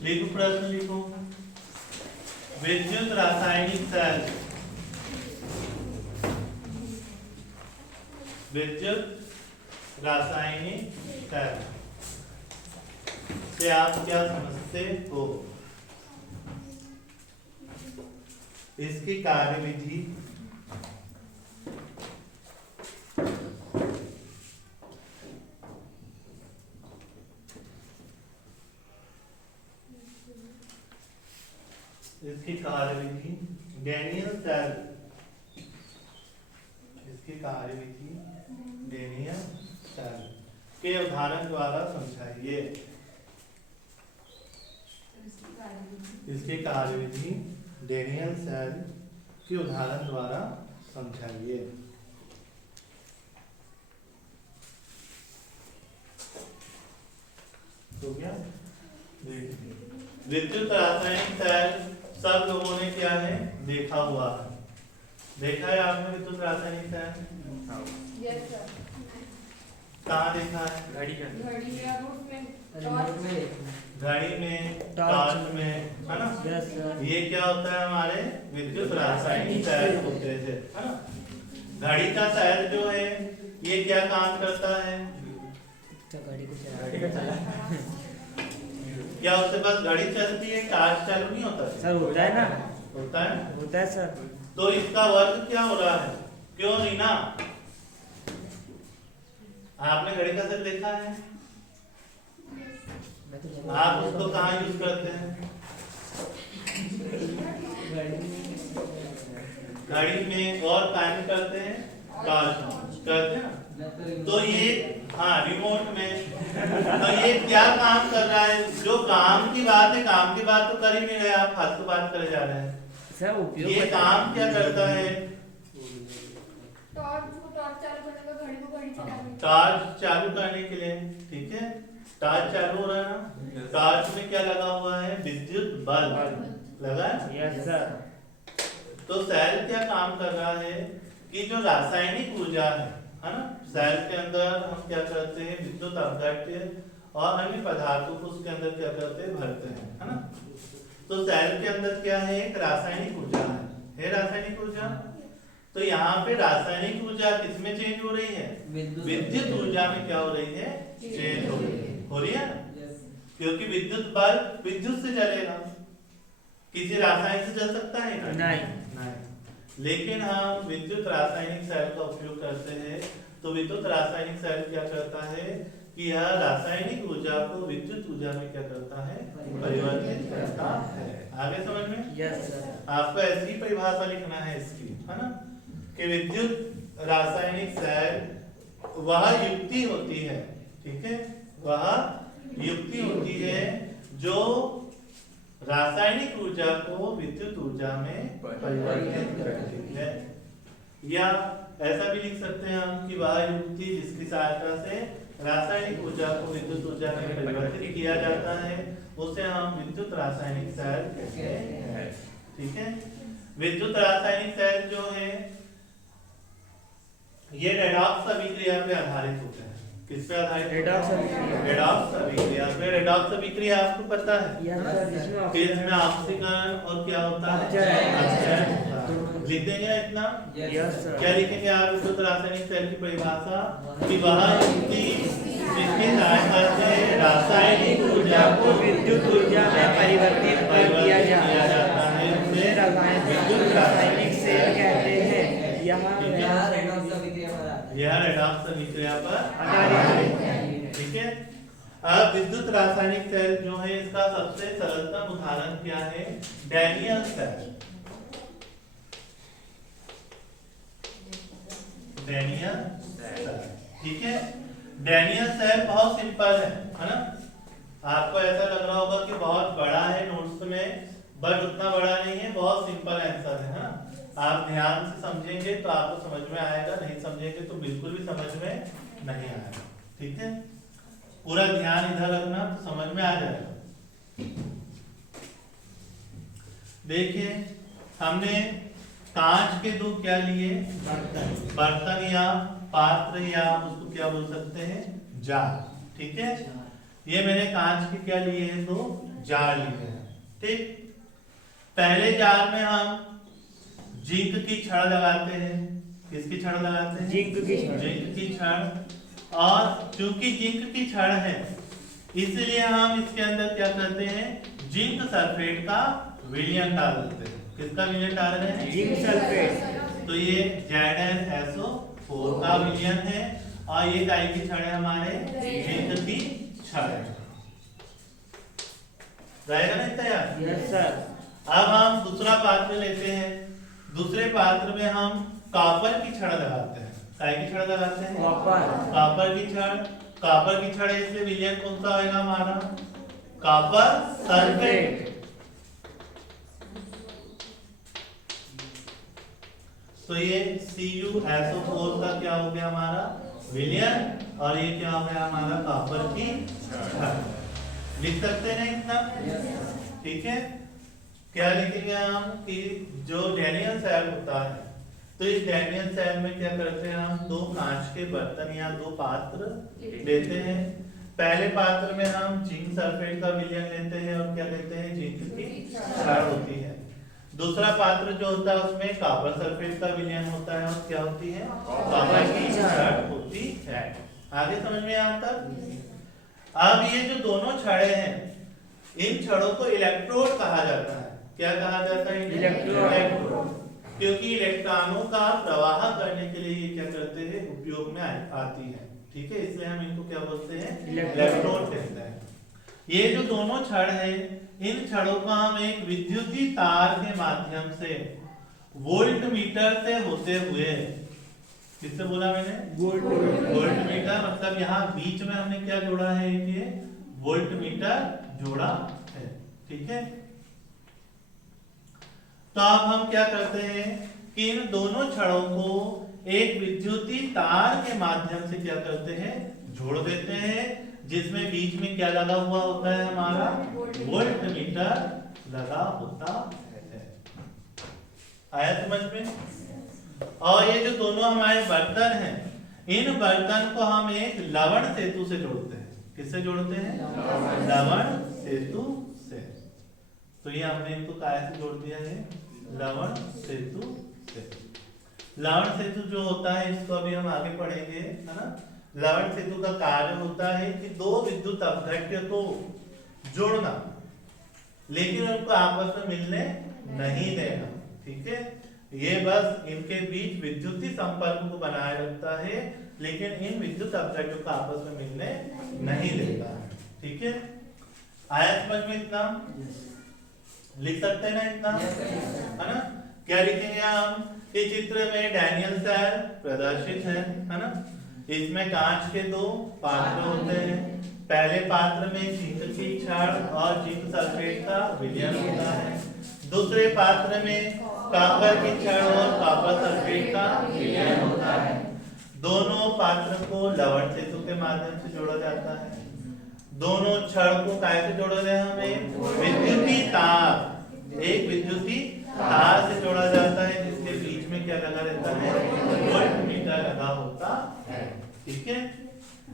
लिखो प्रश्न लिखो। विद्युत रासायनिक सेल, विद्युत रासायनिक सेल से आप क्या समझते हो? इसकी कार्यविधि, इसकी कार्यविधि डैनियल सेल, इसकी कार्यविधि डैनियल सेल के उदाहरण द्वारा समझाइए। इसकी कार्यविधि डैनियल सेल के उदाहरण द्वारा समझाइए। तो क्या विद्युत रासायनिक सेल सब लोगों ने क्या है देखा हुआ है। देखा है आपने विद्युत रासायनिक सेल? Yes sir. कहाँ देखा है? घड़ी में, टॉर्च में, है ना? ये क्या होता है हमारे विद्युत रासायनिक सेल होते हैं, है ना? घड़ी का सेल जो है ये क्या काम करता है? क्या उसके पास घड़ी चलती है, टॉर्च चालू नहीं होता सर? होता है ना, होता है सर। तो इसका वर्क क्या हो रहा है? क्यों नहीं ना? आपने घड़ी का सेल देखा है? आप उसको कहाँ यूज करते हैं? घड़ी में और टाइम करते हैं, टॉर्च करते हैं ना? तो ये हाँ रिमोट में, तो ये क्या काम कर रहा है? जो काम की बात है, काम की बात तो कर ही नहीं रहे आप, फालतू बात करे जा रहे हैं सर। उपयोग ये काम क्या करता है? टॉर्च चालू करने के लिए, ठीक है? टॉर्च चालू हो रहा है ना? टॉर्च में क्या लगा हुआ है? विद्युत बल्ब लगा है। Yes sir. तो सेल क्या काम कर रहा है कि जो रासायनिक ऊर्जा है ना, सेल के अंदर हम क्या करते हैं? विद्युत अपघट्य और अन्य पदार्थों को उसके अंदर क्या करते हैं? भरते हैं, है ना? तो सेल के अंदर क्या है? एक रासायनिक ऊर्जा है रासायनिक ऊर्जा। तो यहाँ पे रासायनिक ऊर्जा किसमें चेंज हो रही है? विद्युत ऊर्जा में क्या हो रही है? चेंज हो रही है ना? क्योंकि विद्युत बल्ब विद्युत से जलेगा, किसी रासायनिक से जल सकता है? नहीं। लेकिन हम विद्युत रासायनिक सेल का उपयोग करते हैं, तो विद्युत रासायनिक सेल क्या करता है कि यह रासायनिक ऊर्जा को विद्युत ऊर्जा में क्या करता है? परिवर्तित करता है। आगे समझ में? Yes sir. आपको ऐसी परिभाषा लिखना है इसकी, है ना, कि विद्युत रासायनिक सेल वह युक्ति होती है, ठीक है? वह युक्ति होती है जो रासायनिक ऊर्जा को विद्युत ऊर्जा में परिवर्तित करती है। या ऐसा भी लिख सकते हैं हम कि वह युक्ति जिसकी सहायता से रासायनिक ऊर्जा को विद्युत ऊर्जा में परिवर्तित किया जाता है उसे हम विद्युत रासायनिक सेल कहते हैं, ठीक है? विद्युत रासायनिक सेल जो है ये रेडॉक्स अभिक्रिया पे आधारित होते हैं। किस पे आधारित? रेडॉक्स अभिक्रिया। रेडॉक्स अभिक्रिया पे, रेडॉक्स अभिक्रिया आपको पता है? यस इसमें ऑक्सीकरण और क्या होता है? ऑक्सीजन। लिख देंगे इतना? Yes sir. क्या लिखेंगे आप विद्युत रासायनिक सेल की परिभाषा? कि वह युक्ति जिसकी सहायता से रासायनिक ऊर्जा को विद्युत ऊर्जा में परिवर्तित कर दिया जाता है उसे विद्युत रासायनिक सेल कहते हैं। यह रेडॉक्स अभिक्रिया पर आधारित है, ठीक है? अब विद्युत रासायनिक सेल जो है इसका सबसे सरलतम उदाहरण क्या है? Daniel cell. डैनियल सेल, ठीक है? डैनियल सेल बहुत सिंपल है ना? आपको ऐसा लग रहा होगा कि बहुत बड़ा है नोट्स में, बट उतना बड़ा नहीं है, बहुत सिंपल आंसर है ना? आप ध्यान से समझेंगे तो आपको समझ में आएगा, नहीं समझेंगे तो बिल्कुल भी समझ में नहीं आएगा, ठीक है? पूरा ध्यान इधर रखना तो समझ में आ जाएगा। देखिए हमने कांच के दो क्या लिए? बर्तन या पात्र, या उसको क्या बोल सकते हैं? जार, ठीक है? ये मैंने कांच के क्या लिए हैं, दो जार लिए हैं। ठीक, पहले जार में हम जिंक की छड़ लगाते हैं। किसकी छड़ लगाते हैं? जिंक की छड़। जिंक की छड़। और चूंकि जिंक की छड़ है इसलिए हम इसके अंदर क्या करते हैं, जिंक सल्फेट का विलयन डाल देते हैं। किसका विलयन डाल रहे हैं? Zinc sulphate. तो ये ZnSO4 का विलयन है और ये काय की छड़ है, हमारे जिंक की छड़ है। रहेगा ना इतना याद? Yes sir. अब हम दूसरा पात्र लेते हैं। दूसरे पात्र में हम कॉपर की छड़ लगाते हैं। काय की छड़ लगाते हैं? कॉपर। कॉपर की छड़। कॉपर की छड़ है इसलिए विलयन कौन सा होगा हमारा? Copper sulphate. तो ये CuSO4 का क्या हो गया हमारा विलयन, और ये क्या हो गया हमारा कॉपर की छड़। लिख सकते हैं ना इतना? ठीक है, क्या लिखेंगे हम कि जो डैनियल सेल होता है, तो इस डैनियल सेल में क्या करते हैं, हम दो कांच के बर्तन या दो पात्र लेते हैं। पहले पात्र में हम जिंक सल्फेट का विलयन लेते हैं और क्या लेते हैं, जिंक की छड़ होती है। दूसरा पात्र जो होता है उसमें कॉपर सल्फेट का विलयन होता है और क्या होती है, कॉपर की छड़ होती है। आगे समझ में आता तक? अब ये जो दोनों छड़े हैं, इन छड़ों को इलेक्ट्रोड कहा जाता है। क्या कहा जाता है? इलेक्ट्रोड। क्योंकि इलेक्ट्रॉनों का प्रवाह करने के लिए ये क्या करते हैं, उपयोग में आती है। ठीक है, इसलिए हम इनको क्या बोलते हैं, इलेक्ट्रोड कहते हैं। ये जो दोनों छड़ है, इन छड़ों को हम एक विद्युतीय तार के माध्यम से वोल्ट मीटर से होते हुए, किससे बोला मैंने? Volt meter. मतलब यहाँ बीच में हमने क्या जोड़ा है, ये वोल्ट मीटर जोड़ा है। ठीक है, तो अब हम क्या करते हैं कि इन दोनों छड़ों को एक विद्युतीय तार के माध्यम से क्या करते हैं, जोड़ देते हैं, जिसमें बीच में क्या लगा हुआ होता है, हमारा वोल्ट मीटर लगा होता है। आया समझ में? और ये जो दोनों हमारे बर्तन हैं, इन बर्तन को हम एक लवण सेतु से जोड़ते हैं। किससे जोड़ते हैं? लवण सेतु से। तो ये हमने इनको काय से जोड़ दिया है, लवण सेतु से। लवण सेतु जो होता है इसको अभी हम आगे पढ़ेंगे, है ना। लवण सेतु का कार्य होता है कि दो विद्युत अपघट्य को जोड़ना, लेकिन उनको आपस में मिलने नहीं देना। ठीक है, ये बस इनके बीच विद्युतीय संपर्क को बनाए रखता है, लेकिन इन विद्युत अपघट्यों को आपस में मिलने नहीं देता है। ठीक है, आया समझ में इतना? लिख सकते हैं ना इतना? है ना। क्या लिखेंगे हम? इस चित्र में डैनियल सेल प्रदर्शित है ना। इसमें कांच के दो पात्र होते हैं। पहले पात्र में जिंक की छड़ और जिंक सल्फेट का विलयन होता है। दूसरे पात्र में कॉपर की छड़ और कॉपर सल्फेट का विलयन होता है। दोनों पात्र को लवण सेतु के माध्यम से जोड़ा जाता है। दोनों छड़ को कैसे जोड़ा जाए, हमें विद्युतीय तार, एक विद्युतीय तार से जोड़ा जाता है, जिसके बीच में क्या लगा रहता है, वोल्ट मीटर लगा होता है। ठीक है,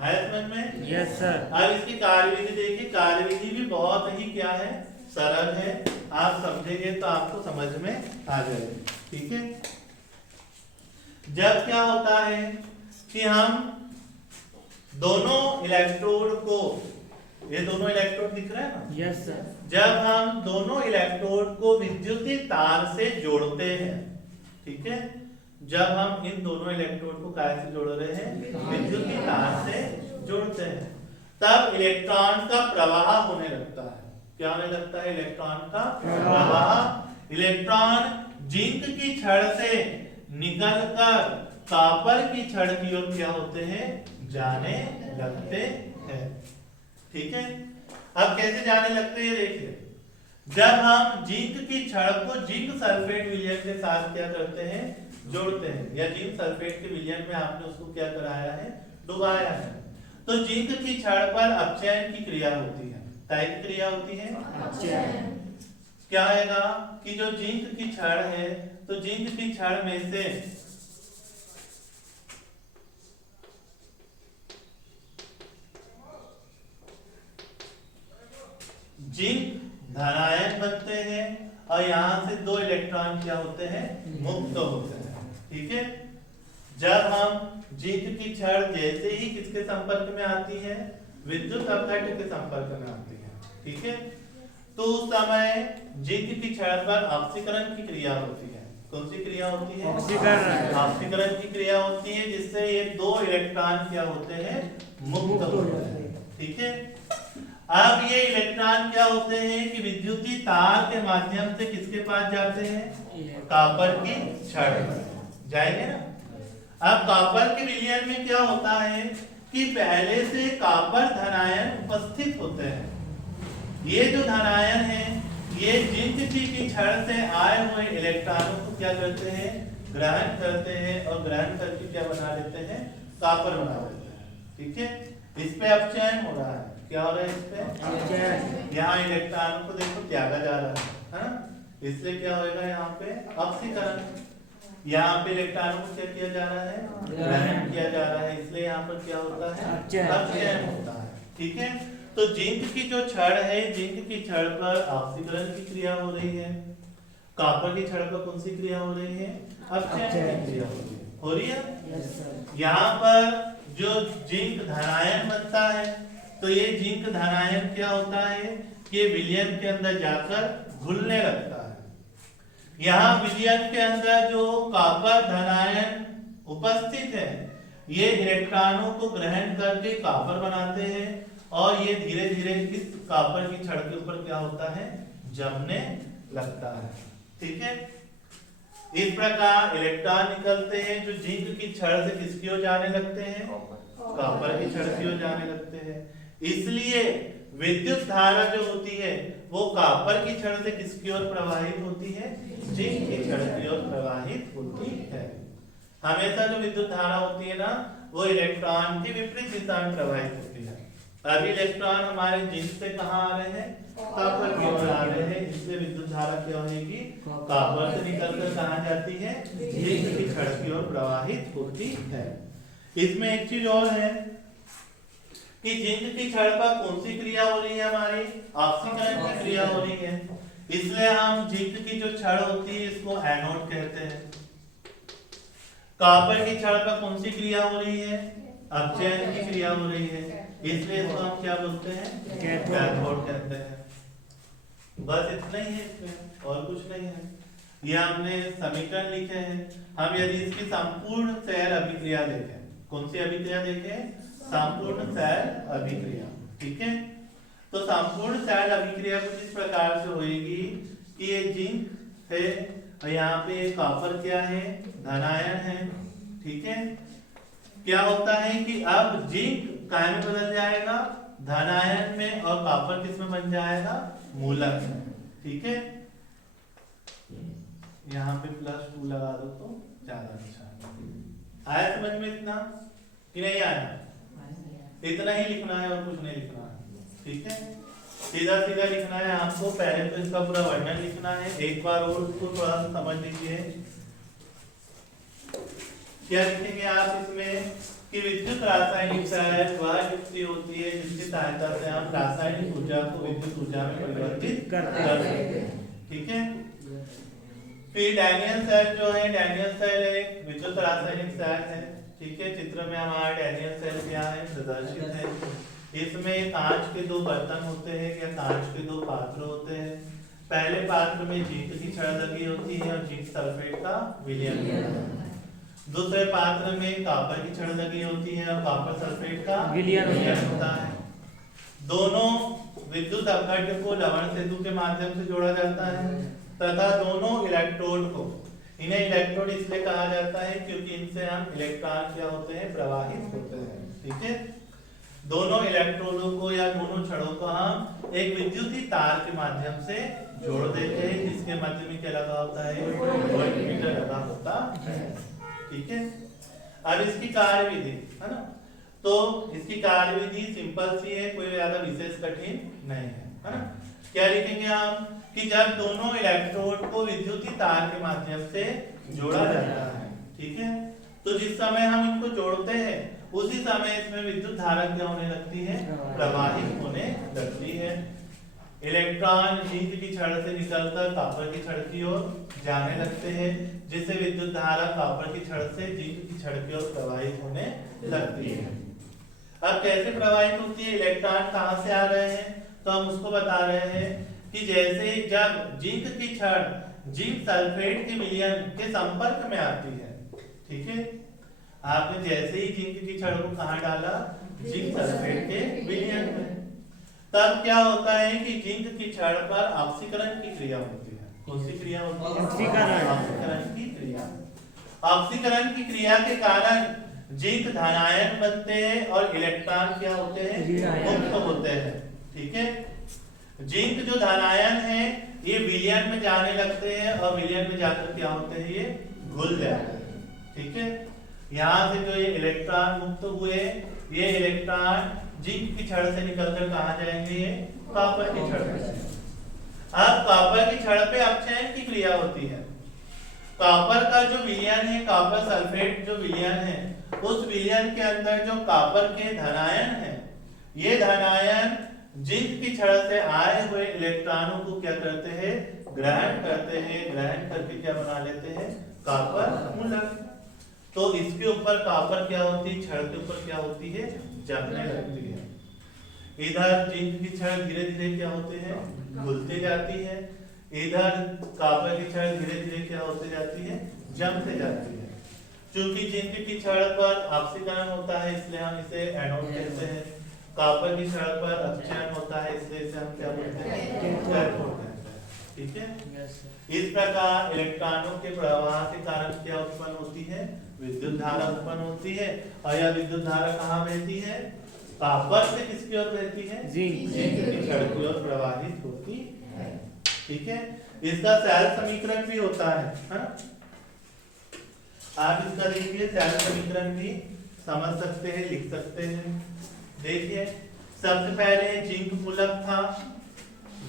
आया समझ में? Yes sir. अब इसकी कार्यविधि देखिए। कार्यविधि भी बहुत ही क्या है, सरल है। आप समझेंगे तो आपको समझ में आ जाएगा। ठीक है, जब क्या होता है कि हम दोनों इलेक्ट्रोड को, ये दोनों इलेक्ट्रोड दिख रहे हैं ना? Yes sir. जब हम दोनों इलेक्ट्रोड को विद्युतीय तार से जोड़ते हैं, ठीक है, जब हम इन दोनों इलेक्ट्रोड को कैसे जोड़ रहे हैं, विद्युतीय तार से जोड़ते हैं, तब इलेक्ट्रॉन का प्रवाह होने लगता है। क्या होने लगता है? इलेक्ट्रॉन का प्रवाह। इलेक्ट्रॉन जिंक की छड़ से निकलकर कॉपर की छड़ की ओर क्या होते हैं, जाने लगते हैं। ठीक है, अब कैसे जाने लगते हैं देखिए। जब हम जिंक की छड़ को जिंक सल्फेट विलयन के साथ क्या करते हैं, जोड़ते हैं, या जिंक सल्फेट के विलयन में आपने उसको क्या कराया है, डुबाया है, तो जिंक की छड़ पर अपचयन की क्रिया होती है। काय की क्रिया होती है? अपचयन। क्या आएगा कि जो जिंक की छड़ है, तो जिंक की छड़ में से जिंक धनायन बनते हैं और यहाँ से 2 इलेक्ट्रॉन क्या होते हैं, मुक्त होते हैं। ठीक है, जब हम जिंक की छड़ जैसे ही किसके संपर्क में आती है, विद्युत अपघट्य के संपर्क में आती है, ठीक है, तो उस समय जिंक की छड़ पर ऑक्सीकरण की क्रिया होती है। कौन सी क्रिया होती है, ऑक्सीकरण की क्रिया होती है, जिससे ये 2 इलेक्ट्रॉन क्या होते हैं, मुक्त होते हैं। ठीक है, अब ये इलेक्ट्रॉन क्या होते हैं कि विद्युतीय तार के माध्यम से किसके पास जाते हैं, कॉपर की छड़ जाएंगे ना। अब कॉपर के विलयन में क्या होता है कि पहले से कॉपर धनायन उपस्थित होते हैं। ये जो धनायन है ये जिंक की छड़ से आए हुए इलेक्ट्रॉनों को क्या करते हैं, ग्रहण करते हैं और ग्रहण करके क्या बना लेते हैं, कॉपर बना लेते हैं। ठीक है, इस पे अपचयन हो रहा है। क्या हो रहा है इस पे, यहाँ इलेक्ट्रॉनों को देखो त्यागा जा रहा है ना, इसलिए क्या होगा यहाँ पे ऑक्सीकरण। यहाँ पे इलेक्ट्रॉनों को क्या किया जा रहा है, ग्रहण किया जा रहा है, इसलिए यहाँ पर क्या होता है, अपचयन होता है। ठीक है, तो जिंक की जो छड़ है, जिंक की छड़ पर ऑक्सीकरण की क्रिया हो रही है, कॉपर की छड़ पर कौन सी क्रिया हो रही है, अपचयन की क्रिया हो रही है। यहाँ पर जो जिंक धनायन बनता है, तो ये जिंक धनायन क्या होता है कि विलयन के अंदर जाकर घुलने लगता है। यहाँ विलयन के अंदर जो कॉपर धनायन उपस्थित है, ये इलेक्ट्रॉनों को ग्रहण करके कॉपर बनाते हैं और ये धीरे धीरे इस कॉपर की छड़ के ऊपर क्या होता है, जमने लगता है। ठीक है, इस प्रकार इलेक्ट्रॉन निकलते हैं जो जिंक की छड़ से किसकी ओर जाने लगते हैं, कॉपर की छड़ की ओर जाने लगते हैं। इसलिए विद्युत धारा जो होती है वो कॉपर की छड़ से किसकी ओर प्रवाहित होती है, जिंक की छड़ की ओर प्रवाहित होती है। हमेशा जो विद्युत धारा होती है ना, वो इलेक्ट्रॉन की विपरीत दिशा में प्रवाहित होती है। अभी इलेक्ट्रॉन हमारे जिंक से कहाँ आ रहे हैं, कॉपर की ओर आ रहे हैं, इसलिए विद्युत धारा क्या होगी, कॉपर से निकलकर कहाँ जाती है, जिंक की छड़ की ओर प्रवाहित होती है। इसमें एक चीज और है कि जिंक की छड़ पर कौन सी क्रिया हो रही है, हमारी ऑक्सीकरण की क्रिया हो रही है, इसलिए हम जिंक की जो छड़ होती है इसको एनोड कहते हैं। कॉपर की छड़ पर कौन सी क्रिया हो रही है, अपचयन की क्रिया हो रही है, इसलिए इसको हम क्या बोलते हैं, कैथोड कहते हैं। बस इतना ही है, इसमें और कुछ नहीं है। ये हमने समीकरण लिखे हैं। हम यदि इसकी संपूर्ण सैल अभिक्रिया देखें, कौन सी अभिक्रिया देखें, संपूर्ण सैल अभिक्रिया। ठीक है, तो संपूर्ण सैल अभिक्रिया कुछ इस प्रकार से होगी कि ये जिंक है और यहाँ पे कॉपर क्या है, धनायन है। ठीक है, क्या होता है कि अब जिंक काय में बदल जाएगा, धनायन में, और कॉपर किस में बन जाएगा, मूलक में। ठीक है, यहाँ पे +2 लगा दो तो ज्यादा अच्छा। आया समझ में इतना कि नहीं आया, इतना ही लिखना है और कुछ नहीं लिखना है। ठीक है, सीधा सीधा लिखना है आपको, पहले तो इसका पूरा वर्णन लिखना है। एक बार और उसको थोड़ा सा समझ लीजिए। क्या लिखेंगे आप इसमें कि विद्युत रासायनिक सहायक वह युक्ति होती है जिसकी सहायता से हम रासायनिक ऊर्जा को विद्युत ऊर्जा में परिवर्तित कर सकते हैं। ठीक है, फिर डैनियल सेल जो है, डैनियल सेल एक विद्युत रासायनिक सेल है। ठीक है, चित्र में हमारा डैनियल सेल क्या है, प्रदर्शित है। इसमें कांच के 2 बर्तन होते हैं या कांच के 2 पात्र होते हैं। पहले पात्र में जिंक की छड़ लगी होती है और जिंक सल्फेट का विलयन होता है। दूसरे पात्र में कॉपर की छड़ लगी होती है और कॉपर सल्फेट का विलयन होता है। दोनों विद्युत अपघट्य को लवण सेतु के माध्यम से जोड़ा जाता है तथा दोनों इलेक्ट्रोड को, इन्हें इलेक्ट्रोड इसलिए कहा जाता है क्योंकि इनसे हम इलेक्ट्रॉन क्या होते हैं, प्रवाहित होते हैं। ठीक है, दोनों इलेक्ट्रोडों को या दोनों छड़ों को हम एक विद्युतीय तार के माध्यम से जोड़ देते हैं, जिसके मध्य में क्या लगा होता है, वोल्टमीटर लगा होता है। ठीक है, अब इसकी कार्यविधि है ना, तो इसकी कार्यविधि सिंपल सी है, कोई ज्यादा विशेष कठिन नहीं है ना। क्या लिखेंगे आप कि जब दोनों इलेक्ट्रोड को विद्युतीय तार के माध्यम से जोड़ा जाता है, ठीक है, तो जिस समय हम इनको जोड़ते हैं उसी समय इसमें विद्युत धारा क्या होने लगती है, प्रवाहित होने लगती है। इलेक्ट्रॉन जिंक की छड़ से निकलकर कॉपर की छड़ की ओर जाने लगते हैं, जिससे विद्युत धारा कॉपर की छड़ से जिंक की छड़ की ओर प्रवाहित होने लगती है। अब कैसे प्रवाहित होती है, इलेक्ट्रॉन कहां से आ रहे हैं, तो हम उसको बता रहे हैं कि जैसे जब जिंक की छड़ जिंक सल्फेट के विलयन के संपर्क में आती है, ठीक है, आपने जैसे ही जिंक की छड़ को कहां डाला, जिंक सल्फेट के विलयन में, तब क्या होता है कि जिंक की छड़ पर ऑक्सीकरण की क्रिया होती है। कौन सी क्रिया होती है? ऑक्सीकरण की क्रिया। ऑक्सीकरण की क्रिया के कारण जिंक धनायन बनते हैं और इलेक्ट्रॉन क्या होते हैं, मुक्त होते हैं, ठीक है। जिंक जो धनायन है ये विलयन में जाने लगते हैं और विलयन में जाकर क्या होते हैं, ये घुल जाते हैं, ठीक है। यहाँ से जो ये इलेक्ट्रॉन मुक्त हुए, ये इलेक्ट्रॉन जिंक की छड़ से निकलकर कहाँ जाएंगे, ये कॉपर की छड़ पे। अब कॉपर की छड़ पे अपचयन की क्रिया होती है। कॉपर का जो विलयन है, कॉपर सल्फेट जो विलयन है, उस विलयन के अंदर जो कॉपर के धनायन है, ये धनायन जिंक की छड़ से आए हुए इलेक्ट्रॉनों को क्या करते हैं, ग्रहण करते हैं। ग्रहण करके क्या बना लेते हैं, कॉपर मूलक। तो इसके ऊपर कॉपर क्या होती है, छड़ के ऊपर क्या होती है, जमने लगती है। इधर जिंक की छड़ धीरे धीरे क्या होते हैं, घुलते जाती है, इधर कॉपर की छड़ धीरे धीरे क्या होते जाती है, जमते जाती है। क्योंकि जिंक की छड़ पर ऑक्सीकरण होता है इसलिए हम इसे एनोड कहते हैं, कॉपर की छड़ पर अपचयन होता है इसलिए इसे हम क्या बोलते हैं, कैथोड कहते हैं, ठीक है। इस प्रकार इलेक्ट्रॉनों के प्रवाह के कारण क्या उत्पन्न होती है, विद्युत धारा उत्पन्न होती है। और यह विद्युत धारा कहाँ बहती है, कॉपर से किसकी ओर बहती है, जिंक की छड़ की ओर प्रवाहित होती है, ठीक है। इसका सेल समीकरण भी होता है ना? आप इसका देखिए सेल समीकरण भी समझ सकते हैं, लिख सकते हैं। देखिए सबसे पहले जिंक मूलक था,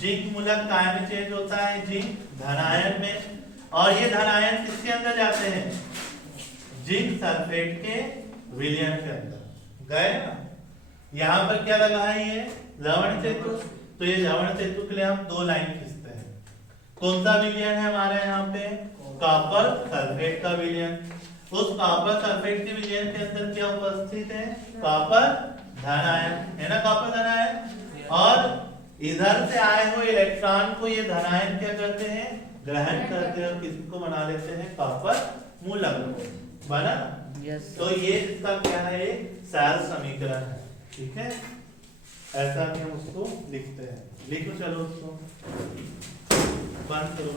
जिंक मूलक काय में चेंज होता है, जिंक धनायन में, और ये धनायन किसके अंदर जाते हैं, जिंक सल्फेट के विलयन के अंदर गए ना। यहाँ पर क्या लगा है, ये लवण सेतु, तो ये लवण सेतु के लिए हम दो लाइन खींचते हैं। कौन सा विलयन है हमारे यहाँ पे, कॉपर सल्फेट का विलयन। उस कॉपर सल्फेट के विलयन के अंदर क्या उपस्थित है, कॉपर धनायन है ना, कॉपर धनायन। और इधर से आए हुए इलेक्ट्रॉन को ये धनायन क्या करते हैं, ग्रहण करते हैं और किसी को बना लेते हैं कॉपर मूलक, बना। तो ये इसका क्या है, सेल समीकरण है, ठीक है। ऐसा भी हम उसको लिखते हैं। लिखो चलो उसको, बंद करो।